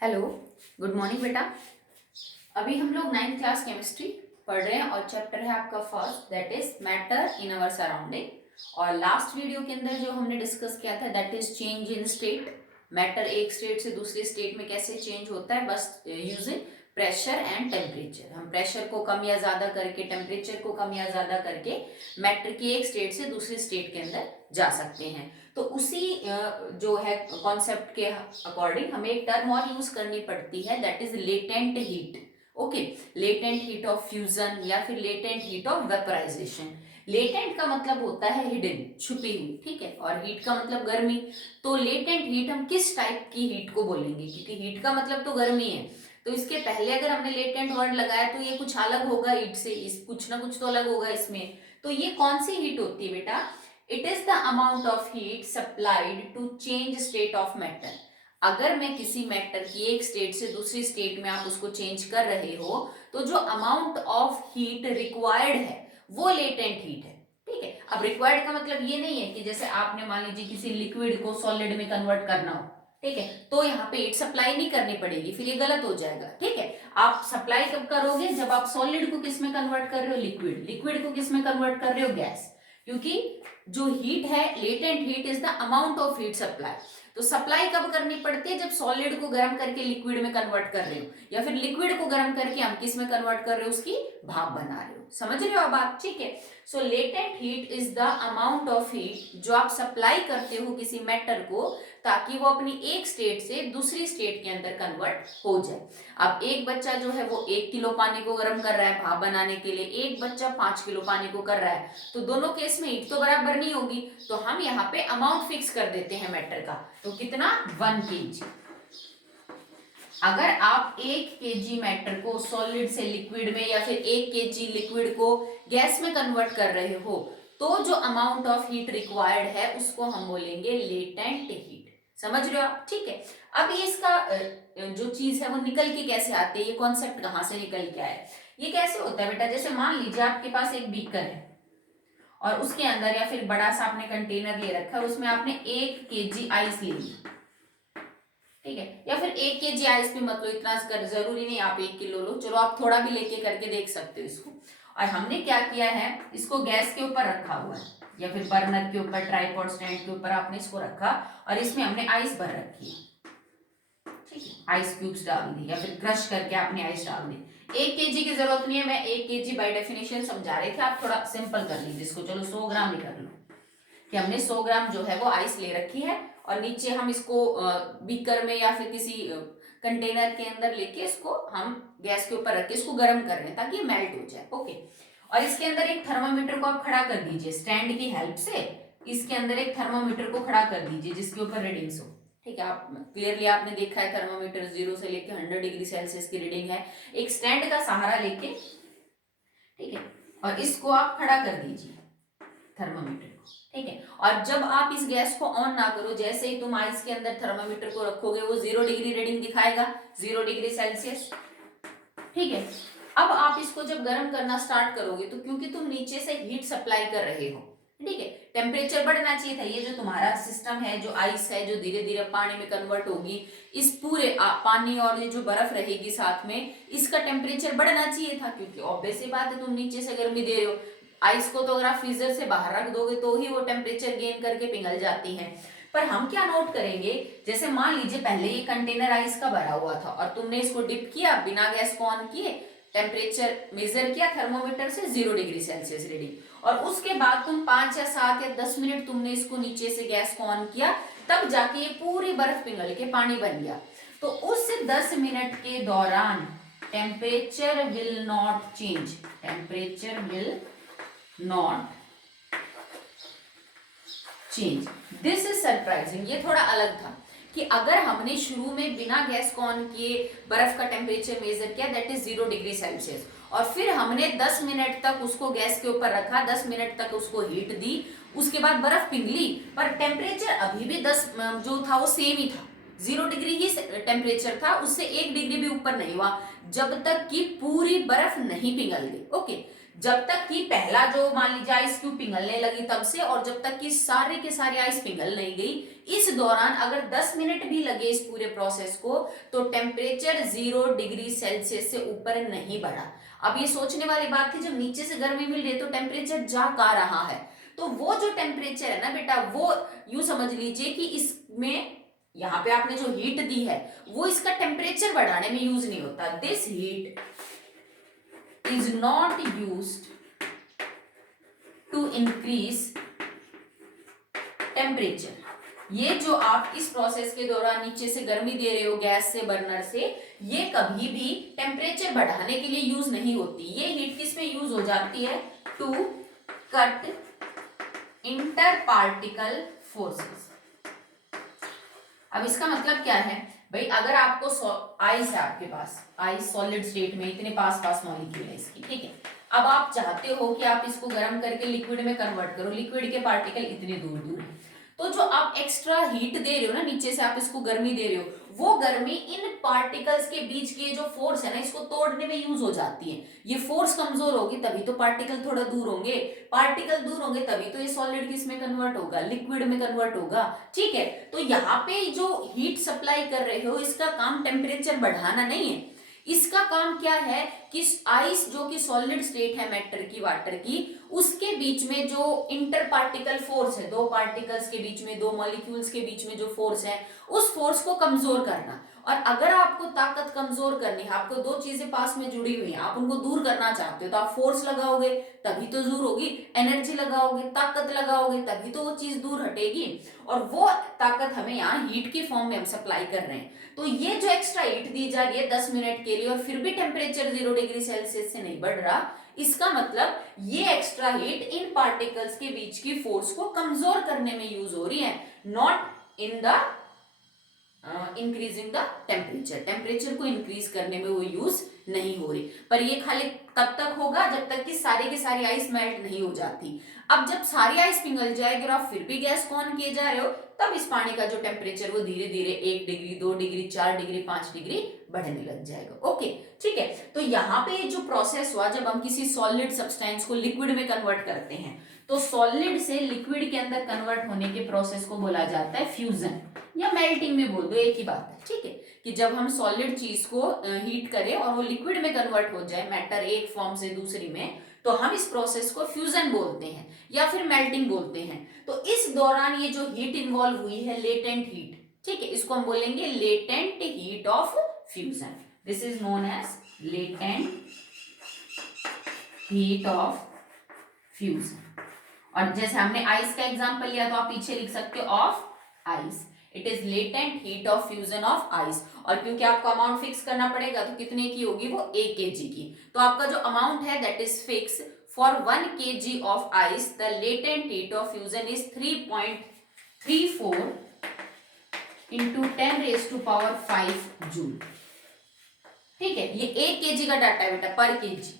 Hello, good morning बेटा। अभी हम लोग 9th क्लास केमिस्ट्री पढ़ रहे हैं और चैप्टर है आपका first, that is matter in our surrounding. और लास्ट वीडियो के अंदर जो हमने डिस्कस किया था that is change in state. Matter एक स्टेट से दूसरी स्टेट में कैसे चेंज होता है, बस यूजिंग प्रेशर एंड टेम्परेचर। हम प्रेशर को कम या ज्यादा करके, टेम्परेचर को कम या ज्यादा करके मैटर की एक स्टेट से दूसरी स्टेट के अंदर जा सकते हैं। तो उसी जो है कॉन्सेप्ट के अकॉर्डिंग हमें एक टर्म और यूज करनी पड़ती है, that is latent heat. Okay, latent heat of fusion या फिर latent heat of vaporization. Latent का मतलब होता है हिडन, छुपी हुई, ठीक है, और हीट का मतलब गर्मी। तो लेटेंट हीट हम किस टाइप की हीट को बोलेंगे, क्योंकि हीट का मतलब तो गर्मी है। तो इसके पहले अगर हमने लेटेंट वर्ड लगाया तो ये कुछ अलग होगा हीट से, इस कुछ ना कुछ तो अलग होगा इसमें। तो ये कौन सी हीट होती है बेटा? It is the amount of heat supplied to change state of matter. अगर मैं किसी मैटर की एक स्टेट से दूसरी स्टेट में आप उसको चेंज कर रहे हो तो जो अमाउंट ऑफ हीट रिक्वायर्ड है वो लेटेंट हीट है। ठीक है, अब रिक्वायर्ड का मतलब ये नहीं है कि जैसे आपने मान लीजिए किसी लिक्विड को सॉलिड में कन्वर्ट करना हो, ठीक है, तो यहाँ पे हीट सप्लाई नहीं करनी पड़ेगी, फिर ये गलत हो जाएगा। ठीक है, आप सप्लाई कब करोगे? जब आप सॉलिड को किस में कन्वर्ट कर रहे हो? लिक्विड। लिक्विड को किस में कन्वर्ट कर रहे हो? गैस। क्योंकि जो हीट है, latent heat is the amount of heat supply. तो सप्लाई कब करनी पड़ती है? जब सॉलिड को गर्म करके लिक्विड में कन्वर्ट कर रहे हो, या फिर लिक्विड को गर्म करके हम किस में कन्वर्ट कर रहे हो? उसकी भाप बना रहे हो। समझ रहे हो अब आप? ठीक है, so latent heat is the amount of heat जो आप सप्लाई करते हो किसी मैटर को, ताकि वो अपनी एक स्टेट से दूसरी स्टेट के अंदर कन्वर्ट हो जाए। अब एक बच्चा जो है वो 1 किलो पानी को गर्म कर रहा है भाप बनाने के लिए, एक बच्चा 5 किलो पानी को कर रहा है, तो दोनों केस में हीट तो बराबर नहीं होगी। तो हम यहाँ पे अमाउंट फिक्स कर देते हैं मैटर का, तो कितना? 1 kg। अगर आप 1 kg मैटर को सॉलिड से लिक्विड में या फिर 1 kg लिक्विड को गैस में कन्वर्ट कर रहे हो, तो जो अमाउंट ऑफ हीट रिक्वायर्ड है उसको हम बोलेंगे लेटेंट हीट। समझ रहे हो आप? ठीक है, अब ये इसका जो चीज है वो निकल के कैसे आती है, ये कॉन्सेप्ट कहां से निकल के आया, ये कैसे होता है बेटा? जैसे मान लीजिए आपके पास एक बीकर है और उसके अंदर या फिर बड़ा सा आपने कंटेनर ले रखा है, उसमें आपने 1 kg आइस ले ली, ठीक है, या फिर 1 kg आइस भी मत लो, इतना जरूरी नहीं आप 1 किलो लो, चलो आप थोड़ा भी लेके करके देख सकते हो इसको। और हमने क्या किया है, इसको गैस के ऊपर रखा हुआ है या फिर बर्नर के ऊपर, ट्राइपॉड स्टैंड के ऊपर आपने इसको रखा और इसमें हमने आइस भर रखी है, ठीक है, आइस क्यूब्स डाल दी या फिर क्रश करके आपने आइस डाल दी। 1 kg की जरूरत नहीं है, मैं 1 kg बाय डेफिनेशन समझा रहे थे, आप थोड़ा सिंपल कर लीजिए इसको, चलो 100 ग्राम ही कर लो कि हमने 100 ग्राम जो है वो आइस ले रखी है और नीचे हम इसको बीकर में या फिर किसी कंटेनर के अंदर लेके इसको हम गैस के ऊपर रख के इसको गर्म कर रहे हैं ताकि मेल्ट हो जाए। ओके, और इसके अंदर एक थर्मामीटर को आप खड़ा कर दीजिए स्टैंड की हेल्प से, इसके अंदर एक थर्मामीटर को खड़ा कर दीजिए जिसके ऊपर रीडिंग्स हो। ठीक है, आप क्लियरली आपने देखा है थर्मामीटर 0 से लेके 100 डिग्री सेल्सियस की रीडिंग है, एक स्टैंड का सहारा लेके, ठीक है, और इसको आप खड़ा कर दीजिए थर्मामीटर को। ठीक है, और जब आप इस गैस को ऑन ना करो, जैसे ही तुम आइस के अंदर थर्मामीटर को रखोगे वो 0 डिग्री रीडिंग दिखाएगा, 0 डिग्री सेल्सियस। ठीक है, अब आप इसको जब गर्म करना स्टार्ट करोगे तो क्योंकि तुम नीचे से हीट सप्लाई कर रहे हो, ठीक है, टेम्परेचर बढ़ना चाहिए था। ये जो तुम्हारा सिस्टम है, जो आइस है, जो धीरे धीरे पानी में कन्वर्ट होगी, इस पूरे पानी और ये जो बर्फ रहेगी साथ में, इसका टेम्परेचर बढ़ना चाहिए था, क्योंकि ऑब्वियस बात है तुम नीचे से गर्मी दे रहे हो। आइस को तो अगर आप फ्रीजर से बाहर रख दोगे तो ही वो टेम्परेचर गेन करके पिघल जाती है। पर हम क्या नोट करेंगे, जैसे मान लीजिए पहले ये कंटेनर आइस का भरा हुआ था और तुमने इसको डिप किया बिना गैस को ऑन किए, टेम्परेचर मेजर किया थर्मोमीटर से 0 डिग्री सेल्सियस रीडिंग, और उसके बाद तुम 5 या 7 या 10 मिनट तुमने इसको नीचे से गैस को ऑन किया, तब जाके ये पूरी बर्फ पिघल के पानी बन गया। तो उस 10 मिनट के दौरान temperature will not change, temperature will not change. This is surprising, ये थोड़ा अलग था कि अगर हमने शुरू में बिना गैस को ऑन किए बर्फ का टेम्परेचर मेजर किया, दैट इज 0 डिग्री सेल्सियस, और फिर हमने 10 मिनट तक उसको गैस के ऊपर रखा, 10 मिनट तक उसको हीट दी, उसके बाद बर्फ पिघली, पर टेम्परेचर अभी भी 10 जो था वो सेम ही था, 0 डिग्री ही टेम्परेचर था, उससे 1 डिग्री भी ऊपर नहीं हुआ, जब तक कि पूरी बर्फ नहीं पिघल गई। ओके, जब तक कि पहला जो मान लीजिए आइस क्यूब पिघलने लगी तब से, और जब तक कि सारे के सारे आइस पिघल नहीं गई, इस दौरान अगर 10 मिनट भी लगे इस पूरे प्रोसेस को, तो टेम्परेचर 0 डिग्री सेल्सियस से ऊपर नहीं बढ़ा। अब ये सोचने वाली बात थी, जब नीचे से गर्मी मिल रही है तो टेम्परेचर जा का रहा है, तो वो जो टेम्परेचर है ना बेटा, वो यूं समझ लीजिए कि इसमें यहाँ पे आपने जो हीट दी है वो इसका टेम्परेचर बढ़ाने में यूज नहीं होता। This heat is not used to increase temperature. ये जो आप इस प्रोसेस के दौरान नीचे से गर्मी दे रहे हो गैस से, बर्नर से, ये कभी भी टेम्परेचर बढ़ाने के लिए यूज नहीं होती। ये हीट किस में यूज हो जाती है? To cut inter particle forces. अब इसका मतलब क्या है भाई, अगर आपको आइस है, आपके पास आइस सॉलिड स्टेट में इतने पास पास मॉलिक्यूल है इसकी, ठीक है, अब आप चाहते हो कि आप इसको गर्म करके लिक्विड में कन्वर्ट करो, लिक्विड के पार्टिकल इतने दूर दूर है, तो जो आप एक्स्ट्रा हीट दे रहे हो ना, नीचे से आप इसको गर्मी दे रहे हो, वो गर्मी इन पार्टिकल्स के बीच के जो फोर्स है ना, इसको तोड़ने में यूज हो जाती है। ये फोर्स कमजोर होगी तभी तो पार्टिकल थोड़ा दूर होंगे, पार्टिकल दूर होंगे तभी तो ये सॉलिड किस में कन्वर्ट होगा? लिक्विड में कन्वर्ट होगा, ठीक है। तो यहाँ पे जो हीट सप्लाई कर रहे हो, इसका काम टेम्परेचर बढ़ाना नहीं है, इसका काम क्या है कि आइस जो कि सॉलिड स्टेट है मैटर की, वाटर की, उसके बीच में जो इंटर पार्टिकल फोर्स है, दो पार्टिकल्स के बीच में, दो मॉलिक्यूल्स के बीच में जो फोर्स है, उस फोर्स को कमजोर करना। और अगर आपको ताकत कमजोर करनी है, आपको दो चीजें पास में जुड़ी हुई हैं, आप उनको दूर करना चाहते हो, तो आप फोर्स लगाओगे तभी तो दूर होगी, एनर्जी लगाओगे, ताकत लगाओगे तभी तो वो चीज दूर हटेगी, और वो ताकत हमें यहाँ हीट की फॉर्म में हम सप्लाई कर रहे हैं। तो ये जो एक्स्ट्रा हीट दी जा रही है 10 मिनट के लिए, और फिर भी टेम्परेचर 0 डिग्री सेल्सियस से नहीं बढ़ रहा, इसका मतलब ये एक्स्ट्रा हीट इन पार्टिकल्स के बीच की फोर्स को कमजोर करने में यूज हो रही है, not in the increasing the temperature. Temperature को इंक्रीज करने में वो यूज नहीं हो रही, पर ये खाली तब तक होगा जब तक कि सारी की सारी आइस मेल्ट नहीं हो जाती। अब जब सारी आइस पिघल जाएगी और आप फिर भी गैस को ऑन किए जा रहे हो, तब इस पानी का जो टेम्परेचर वो धीरे धीरे 1 डिग्री, 2 डिग्री, 4 डिग्री, 5 डिग्री बढ़ने लग जाएगा। ओके, ठीक है। तो यहाँ पे जो प्रोसेस हुआ, जब हम किसी सॉलिड सब्सटेंस को लिक्विड में कन्वर्ट करते हैं, तो सॉलिड से लिक्विड के अंदर कन्वर्ट होने के प्रोसेस को बोला जाता है फ्यूजन, या मेल्टिंग में बोल दो, एक ही बात है, ठीक है। कि जब हम सॉलिड चीज को हीट करें और वो लिक्विड में कन्वर्ट हो जाए, मैटर एक फॉर्म से दूसरी में, तो हम इस प्रोसेस को फ्यूजन बोलते हैं या फिर मेल्टिंग बोलते हैं। तो इस दौरान ये जो हीट इन्वॉल्व हुई है, लेटेंट हीट, ठीक है, इसको हम बोलेंगे latent heat of fusion. This is known as latent heat of fusion. और जैसे हमने आइस का एग्जांपल लिया, तो आप पीछे लिख सकते हो of ice, it is latent heat of fusion of ice. और क्योंकि आपको अमाउंट फिक्स करना पड़ेगा, तो कितने की होगी वो? 1 kg की। तो आपका जो अमाउंट है that is fix for 1 kg of ice, the latent heat of fusion is 3.34 into 10⁵ joule. ठीक है, ये 1 kg का डाटा है बेटा, पर kg।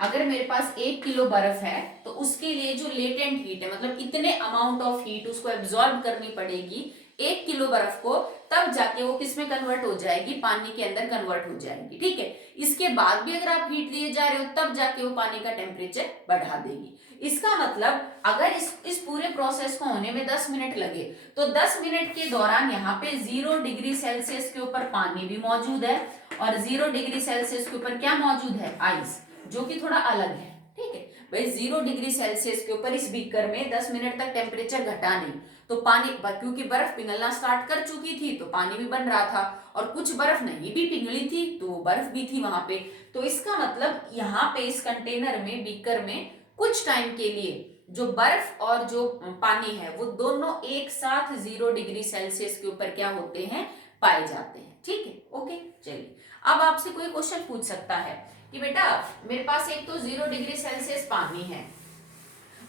अगर मेरे पास 1 किलो बर्फ है, तो उसके लिए जो लेटेंट हीट है, मतलब इतने अमाउंट ऑफ हीट उसको एब्जॉर्ब करनी पड़ेगी 1 किलो बर्फ को, तब जाके वो किस में कन्वर्ट हो जाएगी? पानी के अंदर कन्वर्ट हो जाएगी, ठीक है। इसके बाद भी अगर आप हीट दिए जा रहे हो, तब जाके वो पानी का टेम्परेचर बढ़ा देगी। इसका मतलब अगर इस पूरे प्रोसेस को होने में 10 मिनट लगे, तो 10 मिनट के दौरान यहाँ पे 0 डिग्री सेल्सियस के ऊपर पानी भी मौजूद है, और 0 डिग्री सेल्सियस के ऊपर क्या मौजूद है? आइस, जो कि थोड़ा अलग है, ठीक है भाई। 0 डिग्री सेल्सियस के ऊपर इस बीकर में 10 मिनट तक टेम्परेचर घटा नहीं, तो पानी, क्योंकि बर्फ पिघलना स्टार्ट कर चुकी थी, तो पानी भी बन रहा था, और कुछ बर्फ नहीं भी पिघली थी, तो वो बर्फ भी थी वहां पे। तो इसका मतलब यहाँ पे इस कंटेनर में, बीकर में, कुछ टाइम के लिए जो बर्फ और जो पानी है, वो दोनों एक साथ 0 डिग्री सेल्सियस के ऊपर क्या होते हैं? पाए जाते हैं, ठीक है। ओके, चलिए, अब आपसे कोई क्वेश्चन पूछ सकता है कि बेटा मेरे पास एक तो 0 डिग्री सेल्सियस पानी है,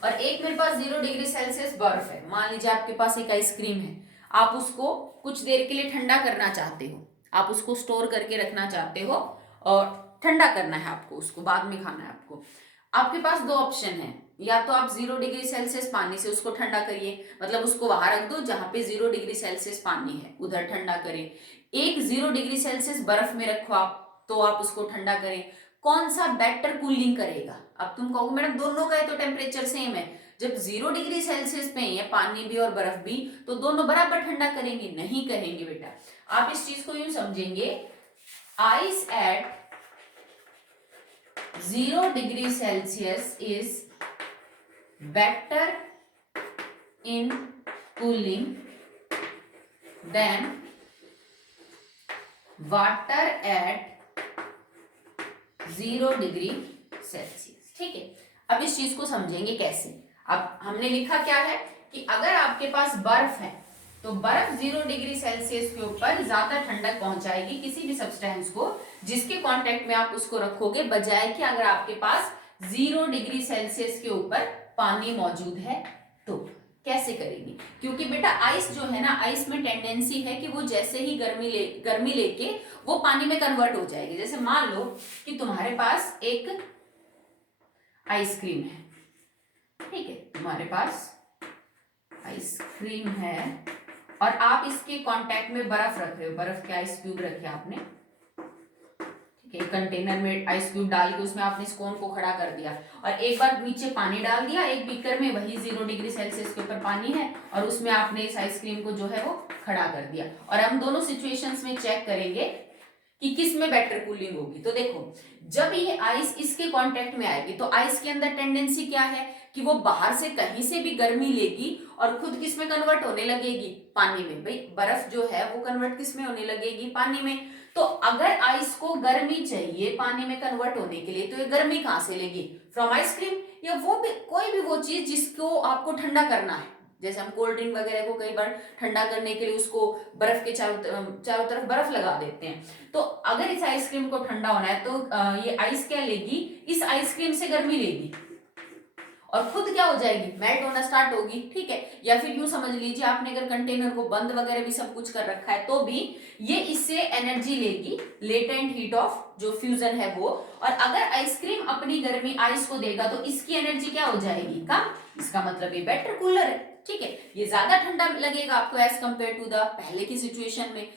और एक मेरे पास 0 डिग्री सेल्सियस बर्फ है। मान लीजिए आपके पास एक आइसक्रीम है, आप उसको कुछ देर के लिए ठंडा करना चाहते हो, आप उसको स्टोर करके रखना चाहते हो, और ठंडा करना है आपको, उसको बाद में खाना है आपको। आपके पास दो ऑप्शन है, या तो आप 0 डिग्री सेल्सियस पानी से उसको ठंडा करिए, मतलब उसको वहां रख दो जहां पे 0 डिग्री सेल्सियस पानी है, उधर ठंडा करें। एक 0 डिग्री सेल्सियस बर्फ में रखो आप, तो आप उसको ठंडा करें। कौन सा बेटर कूलिंग करेगा? अब तुम कहोगे मैडम दोनों का है तो टेम्परेचर सेम है, जब 0 डिग्री सेल्सियस पे ही है पानी भी और बर्फ भी, तो दोनों बराबर ठंडा करेंगे? नहीं करेंगे बेटा। आप इस चीज को यूं समझेंगे, ice eight 0 degree Celsius is better in cooling than water at 0 degree Celsius. ठीक है, अब इस चीज को समझेंगे कैसे। अब हमने लिखा क्या है कि अगर आपके पास बर्फ है तो बर्फ 0 डिग्री सेल्सियस के ऊपर ज्यादा ठंडक पहुंचाएगी किसी भी सब्सटेंस को जिसके कांटेक्ट में आप उसको रखोगे, बजाय कि अगर आपके पास 0 डिग्री सेल्सियस के ऊपर पानी मौजूद है। तो कैसे करेंगे? क्योंकि बेटा आइस जो है ना, आइस में टेंडेंसी है कि वो जैसे ही गर्मी लेके वो पानी में कन्वर्ट हो जाएगी। जैसे मान लो कि तुम्हारे पास एक आइसक्रीम है, ठीक है, तुम्हारे पास आइसक्रीम है और आप इसके कांटेक्ट में बर्फ रख रहे हो, बर्फ के आइस क्यूब रखे आपने, एक कंटेनर में आइस क्यूब डाल के उसमें आपने स्कोन को खड़ा कर दिया और एक बार नीचे पानी डाल दिया एक बीकर में, वही 0 डिग्री सेल्सियस के ऊपर पानी है और उसमें आपने इस आइसक्रीम को जो है वो खड़ा कर दिया। और हम दोनों सिचुएशंस में चेक करेंगे कि किस में बेटर कूलिंग होगी। तो देखो, जब ये आइस इसके कांटेक्ट में आएगी तो आइस के अंदर टेंडेंसी क्या है कि वो बाहर से कहीं से भी गर्मी लेगी और खुद किस में कन्वर्ट होने लगेगी? पानी में। भाई बर्फ जो है वो कन्वर्ट किस में होने लगेगी? पानी में। तो अगर आइस को गर्मी चाहिए पानी में कन्वर्ट होने के लिए तो ये गर्मी कहां से लेगी? फ्रॉम आइसक्रीम, या वो भी कोई भी वो चीज जिसको आपको ठंडा करना है। जैसे हम कोल्ड ड्रिंक वगैरह को कई बार ठंडा करने के लिए उसको बर्फ के चारों तरफ बर्फ लगा देते हैं। तो अगर इस आइसक्रीम को ठंडा होना है तो ये आइस क्या लेगी? इस आइसक्रीम से गर्मी लेगी और खुद क्या हो जाएगी? मेल्ट होना स्टार्ट होगी। ठीक है, या फिर यूं समझ लीजिए आपने अगर कंटेनर को बंद वगैरह भी सब कुछ कर रखा है तो भी ये इससे एनर्जी लेगी, लेटेंट हीट ऑफ जो फ्यूजन है वो। और अगर आइसक्रीम अपनी गर्मी आइस को देगा तो इसकी एनर्जी क्या हो जाएगी? कम। इसका मतलब ये बेटर कूलर है। ठीक है, ये ज्यादा ठंडा लगेगा आपको एज कंपेयर टू द पहले की सिचुएशन में।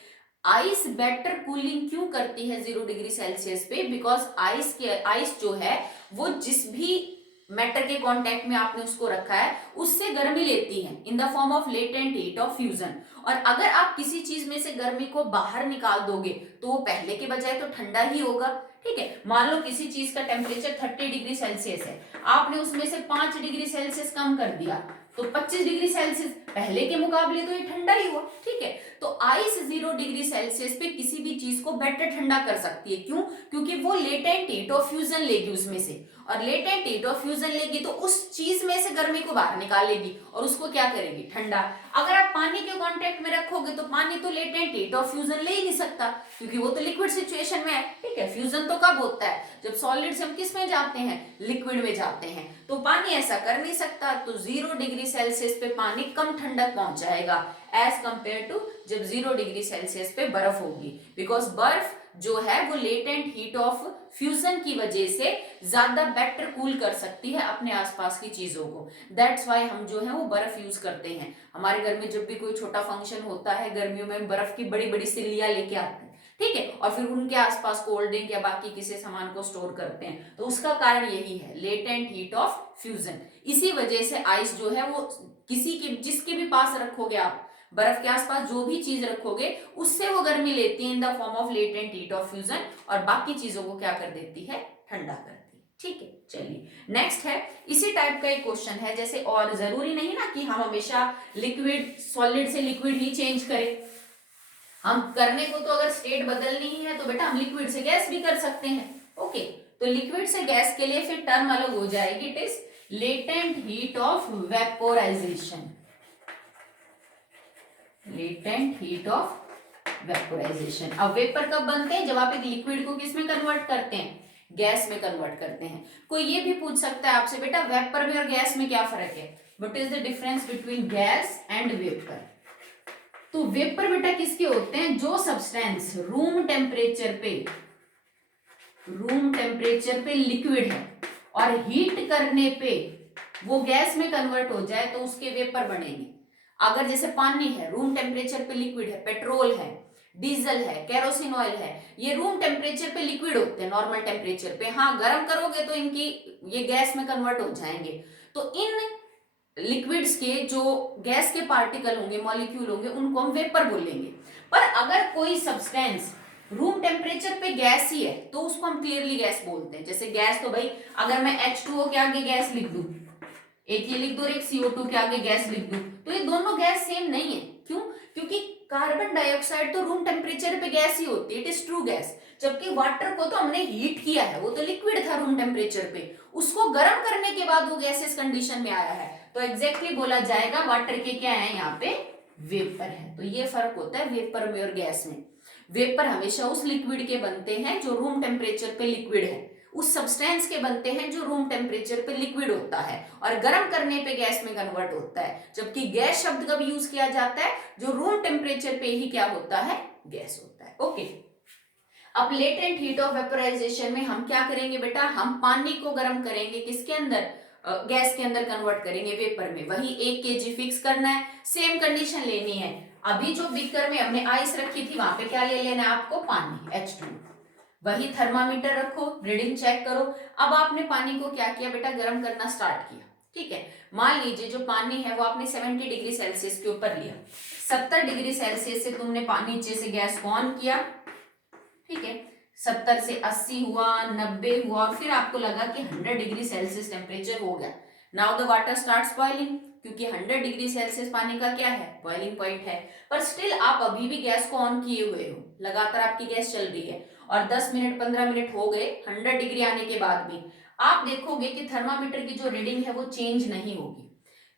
आइस बेटर कूलिंग क्यों करती है 0 डिग्री सेल्सियस पे? बिकॉज आइस जो है वो जिस भी मैटर के कांटेक्ट में आपने उसको रखा है उससे गर्मी लेती है इन the form of latent heat of fusion. और अगर आप किसी चीज में से गर्मी को बाहर निकाल दोगे तो वो पहले के बजाय तो ठंडा ही होगा। ठीक है, मान लो किसी चीज का टेम्परेचर 30 डिग्री सेल्सियस है, आपने उसमें से 5 डिग्री सेल्सियस कम कर दिया तो 25 डिग्री सेल्सियस, पहले के मुकाबले तो ये ठंडा ही हुआ। ठीक है, तो आइस 0 डिग्री सेल्सियस पे किसी भी चीज को बेटर ठंडा कर सकती है। क्यों? क्योंकि वो लेटेंट हीट ऑफ फ्यूजन लेगी उसमें से, और लेटेंट हीट ऑफ फ्यूजन लेगी तो उस चीज में से गर्मी को बाहर निकालेगी और उसको क्या करेगी? ठंडा। अगर आप पानी के कांटेक्ट में रखोगे तो पानी तो लेटेंट हीट ऑफ फ्यूजन ले ही नहीं सकता क्योंकि वो तो लिक्विड सिचुएशन में है। ठीक है, फ्यूजन तो कब होता है? जब सॉलिड से हम किस में जाते हैं? लिक्विड में जाते हैं। तो पानी ऐसा कर नहीं सकता, तो 0 डिग्री सेल्सियस पे पानी कम ठंडक पहुंचाएगा एज कंपेयर टू जब 0 डिग्री सेल्सियस पे बर्फ होगी। बिकॉज बर्फ जो है वो लेटेंट हीट ऑफ फ्यूजन की वजह से ज्यादा बेटर कूल कर सकती है अपने आसपास की चीजों को। दैट्स वाई हम जो है वो बर्फ यूज करते हैं। हमारे घर में जब भी कोई छोटा फंक्शन होता है गर्मियों में बर्फ की बड़ी बड़ी सिल्लियां लेके आते हैं। ठीक है, और फिर उनके आसपास कोल्ड ड्रिंक या बाकी किसी सामान को स्टोर करते हैं। तो उसका कारण यही है, लेटेंट हीट ऑफ फ्यूजन। इसी वजह से आइस जो है वो किसी के जिसके भी पास रखोगे आप, बर्फ के आसपास जो भी चीज रखोगे उससे वो गर्मी लेती है इन the form of latent heat of fusion और बाकी चीजों को क्या कर देती है? ठंडा करती है। ठीक है, चलिए नेक्स्ट है इसी टाइप का एक क्वेश्चन है। जैसे, और जरूरी नहीं ना कि हम हमेशा लिक्विड सॉलिड से लिक्विड ही चेंज करें। हम करने को तो अगर स्टेट बदलनी ही है तो बेटा हम लिक्विड से गैस भी कर सकते हैं। ओके, तो लिक्विड से गैस के लिए फिर टर्म अलग हो जाएगी, it is latent heat of vaporisation. Latent heat of vaporisation. अब वेपर कब बनते हैं? जब आप एक लिक्विड को किस में कन्वर्ट करते हैं? गैस में कन्वर्ट करते हैं। कोई ये भी पूछ सकता है आपसे, बेटा वेपर में और गैस में क्या फर्क है? What is the difference between gas and vapour? तो वेपर बेटा किसके होते हैं? जो सब्सटेंस रूम टेम्परेचर पे लिक्विड है और हीट करने पे वो गैस में कन्वर्ट हो जाए तो उसके वेपर बनेंगे। अगर जैसे पानी है, रूम टेम्परेचर पे लिक्विड है, पेट्रोल है, डीजल है, केरोसिन ऑयल है, ये रूम टेम्परेचर पे लिक्विड होते हैं नॉर्मल टेम्परेचर पे। हाँ, गर्म करोगे तो इनकी ये गैस में कन्वर्ट हो जाएंगे। तो इन लिक्विड्स के जो गैस के पार्टिकल होंगे, मॉलिक्यूल होंगे, उनको हम वेपर बोलेंगे। पर अगर कोई सब्सटेंस रूम टेम्परेचर पे गैस ही है तो उसको हम क्लियरली गैस बोलते हैं। जैसे गैस तो भाई अगर मैं H2O के आगे गैस लिख दूं, एक ये लिख दो और एक CO2 के आगे गैस लिख दूं, तो ये दोनों गैस सेम नहीं है। क्यों? क्योंकि कार्बन डाइऑक्साइड तो रूम टेम्परेचर पे गैस ही होती है, इट इज ट्रू गैस। जबकि वाटर को तो हमने हीट किया है, वो तो लिक्विड था रूम टेम्परेचर पे, उसको गर्म करने के बाद वो गैसेस कंडीशन में आया है। तो एग्जैक्टली बोला जाएगा वाटर के क्या है यहाँ पे, वेपर है। तो ये फर्क होता है वेपर में और गैस में। वेपर हमेशा उस लिक्विड के बनते हैं जो रूम टेम्परेचर पे लिक्विड है, उस सब्सटेंस के बनते हैं जो रूम टेम्परेचर पे लिक्विड होता है और गर्म करने पे गैस में कन्वर्ट होता है। जबकि गैस शब्द कब यूज किया जाता है, जो रूम टेम्परेचर पे ही क्या होता है, गैस होता है। ओके, अब लेटेंट हीट ऑफ वेपोराइजेशन में हम क्या करेंगे बेटा, हम पानी को गर्म करेंगे, किसके अंदर, गैस के अंदर कन्वर्ट करेंगे, वेपर में। वही 1 kg फिक्स करना है, सेम कंडीशन लेनी है। अभी जो बीकर में हमने आइस रखी थी वहां पे क्या ले लेना है आपको, पानी H2। वही थर्मामीटर रखो, रीडिंग चेक करो। अब आपने पानी को क्या किया बेटा, गर्म करना स्टार्ट किया। ठीक है, मान लीजिए जो पानी है वो आपने 70 डिग्री सेल्सियस के ऊपर लिया। 70 डिग्री सेल्सियस से तुमने पानी नीचे से गैस को ऑन किया। ठीक है, 70 से 80 हुआ, 90 हुआ, और फिर आपको लगा कि 100 डिग्री सेल्सियस टेम्परेचर हो गया। Now the water starts boiling, क्योंकि 100 डिग्री सेल्सियस पानी का क्या है, बॉइलिंग पॉइंट है। पर स्टिल आप अभी भी गैस को ऑन किए हुए हो, लगातार आपकी गैस चल रही है, और 10 मिनट 15 मिनट हो गए 100 डिग्री आने के बाद भी आप देखोगे कि थर्मामीटर की जो रीडिंग है वो चेंज नहीं होगी।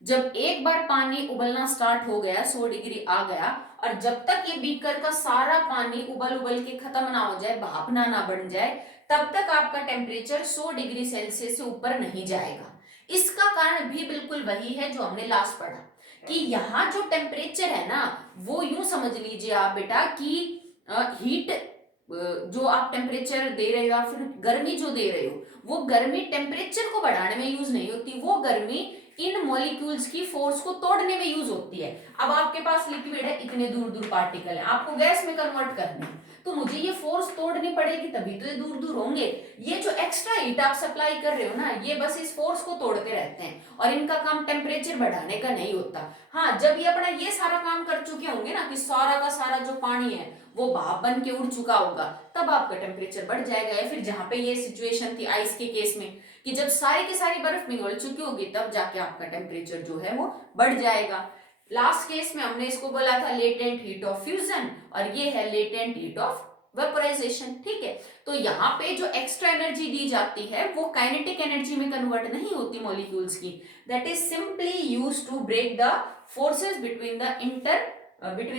जब एक बार पानी उबलना स्टार्ट हो गया, 100 डिग्री आ गया, और जब तक ये बीकर का सारा पानी उबल उबल के खत्म ना हो जाए, भापना ना बन जाए, तब तक आपका टेम्परेचर 100 डिग्री सेल्सियस से ऊपर नहीं जाएगा। इसका कारण भी बिल्कुल वही है जो हमने लास्ट पढ़ा, कि यहाँ जो टेम्परेचर है ना, वो यूं समझ लीजिए आप बेटा कि हीट जो आप टेम्परेचर दे रहे हो या फिर गर्मी जो दे रहे हो, वो गर्मी टेम्परेचर को बढ़ाने में यूज नहीं होती, वो गर्मी इन मॉलिक्यूल्स की फोर्स को तोड़ने में यूज होती है। अब आपके पास लिक्विड है, इतने दूर दूर पार्टिकल है, आपको गैस में कन्वर्ट करने हैं, तो मुझे ये फोर्स तोड़नी पड़ेगी, तभी तो ये दूर दूर होंगे। ये जो एक्स्ट्रा हीट आप सप्लाई कर रहे हो ना, ये बस इस फोर्स को तोड़ते रहते हैं, और इनका काम टेम्परेचर बढ़ाने का नहीं होता। हाँ, जब ये अपना ये सारा काम कर चुके होंगे ना, कि सारा का सारा जो पानी है वो भाप बन के उड़ चुका होगा, तब आपका टेम्परेचर बढ़ जाएगा। या फिर जहां पे ये सिचुएशन थी आइस के केस में, कि जब सारी की सारी बर्फ पिघल चुकी होगी, तब जाके आपका टेम्परेचर जो है वो बढ़ जाएगा। लास्ट केस में हमने इसको बोला था लेटेंट हीट ऑफ फ्यूजन, और ये है लेटेंट हीट ऑफ वेपोराइजेशन। ठीक है, तो यहाँ पे जो एक्स्ट्रा एनर्जी दी जाती है वो काइनेटिक एनर्जी में कन्वर्ट नहीं होती मॉलिक्यूल्स की, that is simply used to break the forces between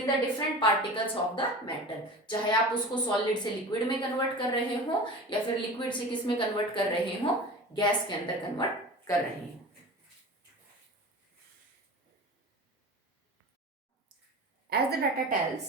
the different particles of the matter. चाहे आप उसको सॉलिड से लिक्विड में कन्वर्ट कर रहे हो, या फिर लिक्विड से किस में कन्वर्ट कर रहे हो, गैस के अंदर कन्वर्ट कर रहे हैं। As the data tells,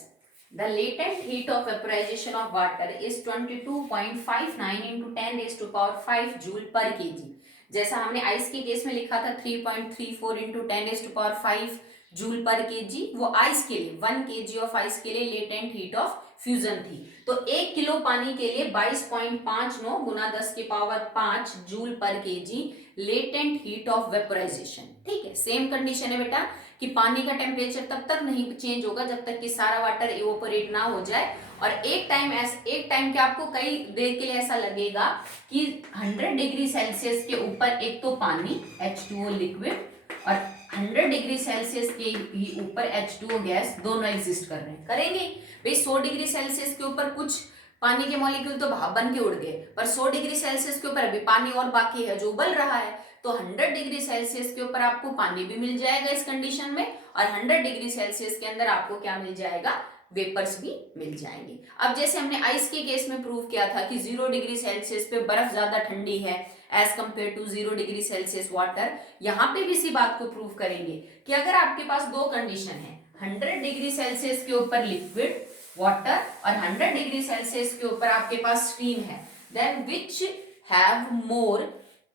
the latent heat of vaporization of water is 22.59 into 10 raised to power 5 joule per kg। जैसा हमने आइस के केस में लिखा था 3.34 into 10 raised to power 5 joule पर केजी, वो आइस के लिए 1 kg ऑफ आइस के लिए लेटेंट हीट ऑफ फ्यूजन थी। तो 1 किलो पानी के लिए 22.59 गुना 10 की पावर 5 जूल पर KG latent heat of vaporisation. ठीक है, सेम कंडीशन है बेटा कि पानी का टेम्परेचर तब तक नहीं चेंज होगा जब तक कि सारा वाटर इवोपोरेट ना हो जाए, और एक टाइम के आपको कई देर के लिए ऐसा लगेगा कि 100 डिग्री सेल्सियस के ऊपर एक तो पानी H2O लिक्विड और 100 डिग्री सेल्सियस के ही ऊपर H2O गैस दोनों एग्जिस्ट कर रहे हैं, करेंगे भाई। 100 डिग्री सेल्सियस के ऊपर कुछ पानी के मॉलिक्यूल तो भाप बन के उड़ गए, पर 100 डिग्री सेल्सियस के ऊपर अभी पानी और बाकी है जो उबल रहा है, तो 100 डिग्री सेल्सियस के ऊपर आपको पानी भी मिल जाएगा इस कंडीशन में, और 100 डिग्री सेल्सियस के अंदर आपको क्या मिल जाएगा, वेपर्स भी मिल जाएंगे। अब जैसे हमने आइस के केस में प्रूव किया था कि 0 डिग्री सेल्सियस पे बर्फ ज्यादा ठंडी है as compare to 0 degree Celsius water, यहाँ पे भी इसी बात को प्रूव करेंगे कि अगर आपके पास दो कंडीशन है, 100 डिग्री सेल्सियस के ऊपर लिक्विड वाटर और 100 डिग्री सेल्सियस के ऊपर आपके पास स्टीम है, then which have more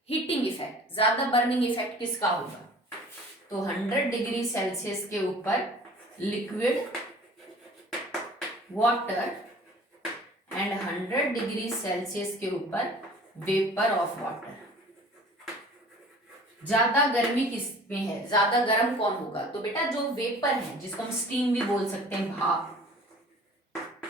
heating effect, ज्यादा बर्निंग इफेक्ट किसका होगा, तो 100 डिग्री सेल्सियस के ऊपर liquid water and 100 degree Celsius के ऊपर वेपर ऑफ वाटर। ज्यादा गर्मी किस में है, ज्यादा गर्म कौन होगा? तो बेटा जो वेपर है, जिसको हम स्टीम भी बोल सकते हैं, भाप,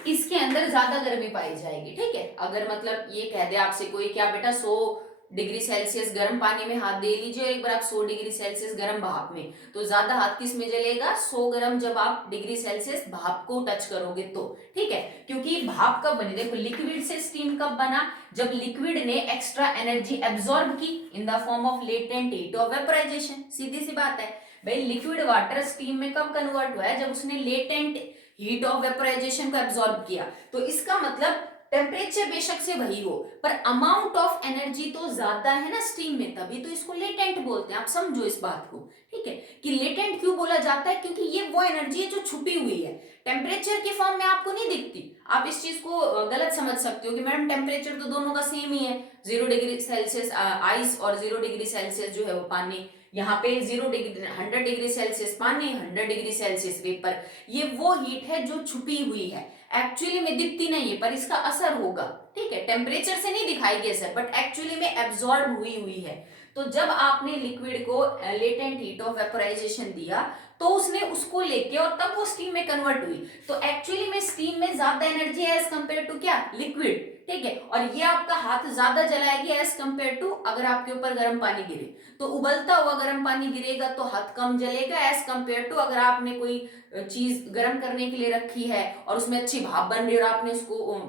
इसके अंदर ज्यादा गर्मी पाई जाएगी। ठीक है, अगर मतलब ये कह दे आपसे कोई कि आप बेटा 100 डिग्री सेल्सियस गर्म पानी में हाथ दे लीजिए और एक बार आप 100 डिग्री सेल्सियस गर्म भाप में, तो ज्यादा हाथ किस में जलेगा? 100 गर्म जब आप डिग्री सेल्सियस भाप को टच करोगे तो। ठीक है, क्योंकि भाप कब बनी? देखो लिक्विड से स्टीम कब बना? जब लिक्विड ने एक्स्ट्रा एनर्जी एब्जॉर्ब की in the form of latent heat of vaporization. सीधी सी बात है भाई, लिक्विड वाटर स्टीम में कब कन्वर्ट हुआ है? जब उसने लेटेंट हीट ऑफ वेपोराइजेशन को एब्जॉर्ब किया। तो इसका मतलब टेम्परेचर बेशक से वही हो, पर अमाउंट ऑफ एनर्जी तो ज्यादा है ना स्टीम में, तभी तो इसको लेटेंट बोलते हैं। आप समझो इस बात को। ठीक है, कि लेटेंट क्यों बोला जाता है? क्योंकि ये वो एनर्जी है जो छुपी हुई है, टेम्परेचर के फॉर्म में आपको नहीं दिखती। आप इस चीज को गलत समझ सकते हो कि मैडम टेम्परेचर तो दोनों का सेम ही है, 0 डिग्री सेल्सियस आइस और 0 डिग्री सेल्सियस जो है वो पानी। यहाँ पे 0 डिग्री 100 डिग्री सेल्सियस पानी, 100 डिग्री सेल्सियस वेपर। ये वो हीट है जो छुपी हुई है, एक्चुअली में दिखती नहीं है, पर इसका असर होगा। ठीक है, टेम्परेचर से नहीं दिखाई असर, बट एक्चुअली में एब्जॉर्ब हुई है। तो जब आपने लिक्विड को लेटेंट हीट ऑफ वेपोराइजेशन दिया, तो उसने उसको लेके और तब वो स्टीम में कन्वर्ट हुई। तो एक्चुअली में स्टीम में ज्यादा एनर्जी है एज कंपेयर टू क्या? लिक्विड। ठीक है, और ये आपका हाथ ज्यादा जलाएगी एज कंपेयर टू अगर आपके ऊपर गर्म पानी गिरे। तो उबलता हुआ गर्म पानी गिरेगा तो हाथ कम जलेगा एज कंपेयर टू अगर आपने कोई चीज गर्म करने के लिए रखी है और उसमें अच्छी भाप बन रही है और आपने उसको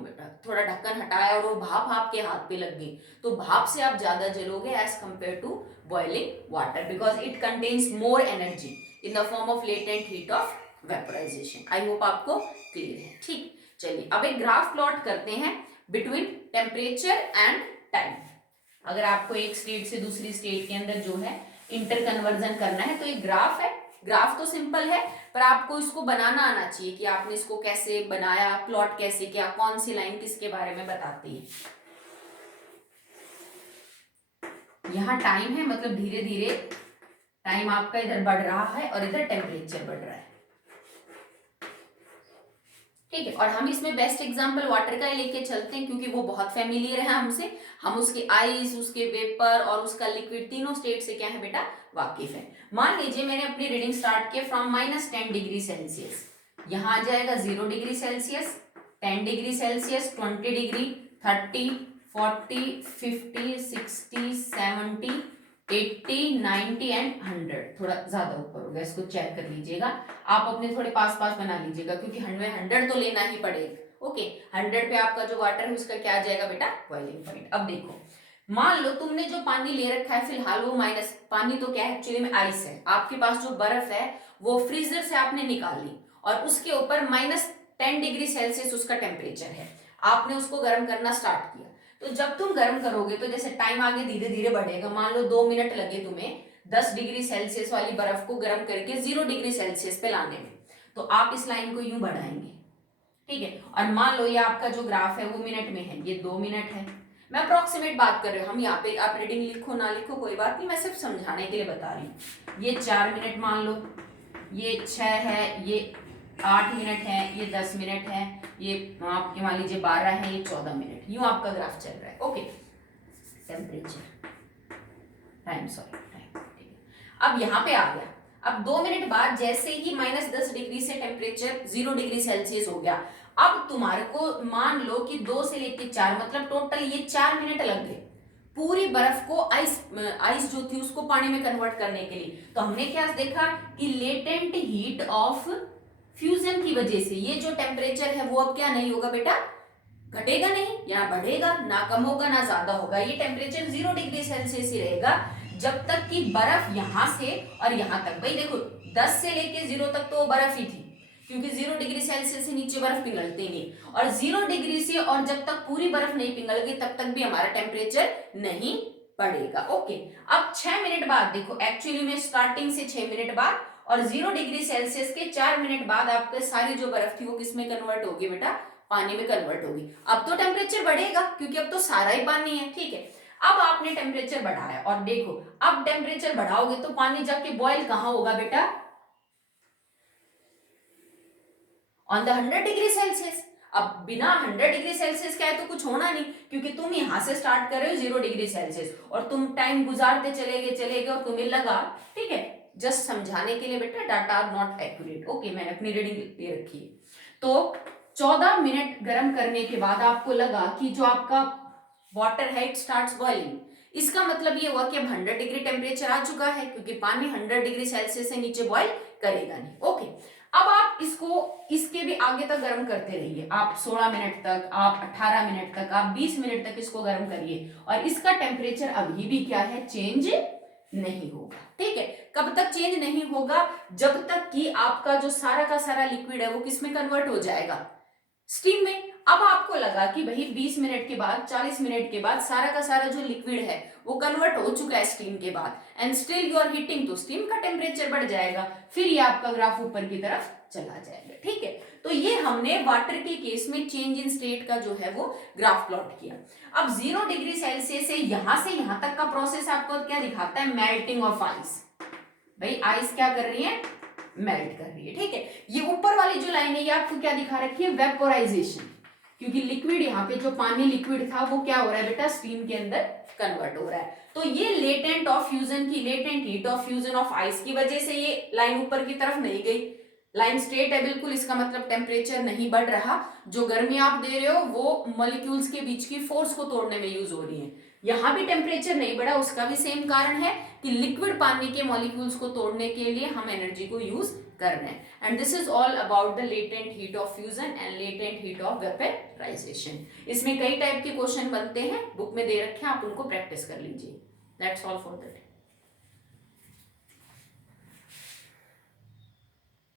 थोड़ा ढक्कन हटाया और वो भाप आपके हाथ पे लग गई, तो भाप से आप ज्यादा जलोगे as compare to boiling water, because it contains more energy in the form of latent heat of vaporization. I hope आपको क्लियर है। ठीक, चलिए अब एक ग्राफ प्लॉट करते हैं बिटवीन टेम्परेचर एंड टाइम। अगर आपको एक स्टेट से दूसरी स्टेट के अंदर जो है इंटर कन्वर्जन करना है, तो एक ग्राफ है। ग्राफ तो सिंपल है, पर आपको इसको बनाना आना चाहिए कि आपने इसको कैसे बनाया, प्लॉट कैसे किया, कौन सी लाइन किसके बारे में बताती है। यहाँ टाइम है, मतलब धीरे धीरे टाइम आपका इधर बढ़ रहा है और इधर टेम्परेचर बढ़ रहा है। ठीक है, और हम इसमें बेस्ट एग्जांपल वाटर का लेके चलते हैं क्योंकि वो बहुत फेमिलियर है हमसे। हम उसके आइस, उसके वेपर और उसका लिक्विड, तीनों स्टेट से क्या है बेटा? वाकिफ है। मान लीजिए मैंने अपनी रीडिंग स्टार्ट किया फ्रॉम -10 डिग्री सेल्सियस। यहाँ आ जाएगा 0 degree Celsius, 10 degree Celsius, 20 degree, 30, 40, 50, 60, 70, 80, 90 and 100। थोड़ा ज्यादा ऊपर हो गया, इसको चेक कर लीजिएगा। आप अपने थोड़े पास पास बना लीजिएगा क्योंकि 100 तो लेना ही पड़ेगा। ओके, 100 पे आपका जो वाटर है उसका क्या आ जाएगा बेटा? Boiling point. अब देखो, मान लो तुमने जो पानी ले रखा है फिलहाल वो माइनस, पानी तो क्या है एक्चुअली में? आइस है। आपके पास जो बर्फ है वो फ्रीजर से आपने निकाल ली और उसके ऊपर -10 डिग्री सेल्सियस उसका टेम्परेचर है। आपने उसको गर्म करना स्टार्ट किया। तो जब तुम गर्म करोगे तो जैसे टाइम आगे धीरे धीरे बढ़ेगा, मान लो 2 मिनट लगे तुम्हें 10 डिग्री सेल्सियस वाली बर्फ को गर्म करके 0 डिग्री सेल्सियस पे लाने में, तो आप इस लाइन को यूं बढ़ाएंगे। ठीक है, और मान लो ये आपका जो ग्राफ है वो मिनट में है, ये 2 मिनट है। मैं अप्रोक्सीमेट बात कर रही हूँ, हम यहाँ पे आप रीडिंग लिखो ना लिखो कोई बात नहीं, मैं सिर्फ समझाने के लिए बता रही हूँ। ये 4 मिनट मान लो, ये 6 है, ये 8 मिनट है, ये 10 मिनट है, ये आपके मान लीजिए 12 है, ये 14 मिनट, यूं आपका ग्राफ चल रहा है। Okay, temperature, time, sorry time. ठीक है, अब यहाँ पे आ गया। अब 2 मिनट बाद जैसे ही -10 डिग्री से टेम्परेचर 0 डिग्री सेल्सियस हो गया, अब तुम्हारे को मान लो कि 2 से लेके 4, मतलब टोटल ये 4 मिनट लग गए पूरी बर्फ को आइस जो थी उसको पानी में कन्वर्ट करने के लिए। तो हमने क्या देखा कि लेटेंट हीट ऑफ फ्यूजन की वजह से ये जो टेम्परेचर है वो अब क्या नहीं होगा बेटा? घटेगा नहीं, या बढ़ेगा ना, कम होगा ना ज्यादा होगा। ये टेम्परेचर 0 डिग्री सेल्सियस ही रहेगा जब तक कि बर्फ यहां से और यहां तक, भाई देखो 10 से लेके 0 तक तो बर्फ ही थी क्योंकि 0 डिग्री सेल्सियस से नीचे बर्फ पिघलती नहीं, और 0 डिग्री से और जब तक पूरी बर्फ नहीं पिघल गई तब तक भी हमारा टेम्परेचर नहीं बढ़ेगा। ओके, अब 6 मिनट बाद देखो, एक्चुअली में स्टार्टिंग से 6 मिनट बाद और 0 डिग्री सेल्सियस के 4 मिनट बाद आपके सारी जो बर्फ थी वो किस में कन्वर्ट होगी बेटा? पानी में कन्वर्ट होगी। अब तो टेम्परेचर बढ़ेगा क्योंकि अब तो सारा ही पानी है। ठीक है, अब आपने टेम्परेचर बढ़ाया और देखो अब टेम्परेचर बढ़ाओगे तो पानी जाके बॉयल कहाँ होगा बेटा? On the 100 degree Celsius. अब बिना 100 डिग्री सेल्सियस क्या है तो कुछ होना नहीं, क्योंकि तुम यहां से स्टार्ट कर रहे हो 0 डिग्री सेल्सियस और तुम टाइम गुजारते चले गए और तुम्हें लगा, ठीक है, जस्ट समझाने के लिए बेटा, data are not accurate, okay, मैंने अपनी रीडिंग ले रखी है। तो 14 मिनट गर्म करने के बाद आपको लगा कि जो आपका वाटर है इट स्टार्ट्स बॉइलिंग, इसका मतलब ये हुआ कि अब 100 डिग्री टेम्परेचर आ चुका है, क्योंकि पानी 100 डिग्री सेल्सियस से नीचे बॉइल करेगा नहीं, ओके। अब आप इसको इसके भी आगे तक गर्म करते रहिए, आप 16 मिनट तक, आप 18 मिनट तक, आप 20 मिनट तक इसको गर्म करिए, और इसका टेम्परेचर अभी भी क्या है, चेंज नहीं होगा, ठीक है। कब तक चेंज नहीं होगा, जब तक कि आपका जो सारा का सारा लिक्विड है वो किस में कन्वर्ट हो जाएगा, स्टीम में। अब आपको लगा कि भाई 20 मिनट के बाद, 40 मिनट के बाद सारा का सारा जो लिक्विड है वो कन्वर्ट हो चुका है स्टीम के बाद, and still you are heating, तो स्टीम का टेम्परेचर बढ़ जाएगा, फिर ये आपका ग्राफ ऊपर की तरफ चला जाएगा, ठीक है। तो ये हमने वाटर के केस में चेंज इन स्टेट का जो है वो ग्राफ प्लॉट किया। अब 0 डिग्री सेल्सियस से यहां तक का प्रोसेस आपको क्या दिखाता है, मेल्टिंग ऑफ आइस। भाई आइस क्या कर रही है, मेल्ट कर रही है, ठीक है। ये ऊपर वाली जो लाइन है ये आपको क्या दिखा रखी है, वेपोराइजेशन, क्योंकि लिक्विड यहाँ पे जो पानी लिक्विड था वो क्या हो रहा है बेटा, स्टीम के अंदर कन्वर्ट हो रहा है। तो ये लेटेंट ऑफ फ्यूजन की, latent heat of fusion of ice की वजह से ये लाइन ऊपर की तरफ नहीं गई, लाइन स्ट्रेट है बिल्कुल, इसका मतलब टेम्परेचर नहीं बढ़ रहा, जो गर्मी आप दे रहे हो वो मॉलिक्यूल्स के बीच की फोर्स को तोड़ने में यूज हो रही है। यहाँ भी टेम्परेचर नहीं बढ़ा, उसका भी सेम कारण है कि लिक्विड पानी के मॉलिक्यूल्स को तोड़ने के लिए हम एनर्जी को यूज कर रहे हैं। And this is all about the latent heat of fusion and latent heat of vaporisation. इसमें कई टाइप के क्वेश्चन बनते हैं, बुक में दे रखे हैं, आप उनको प्रैक्टिस कर लीजिए। That's all for that.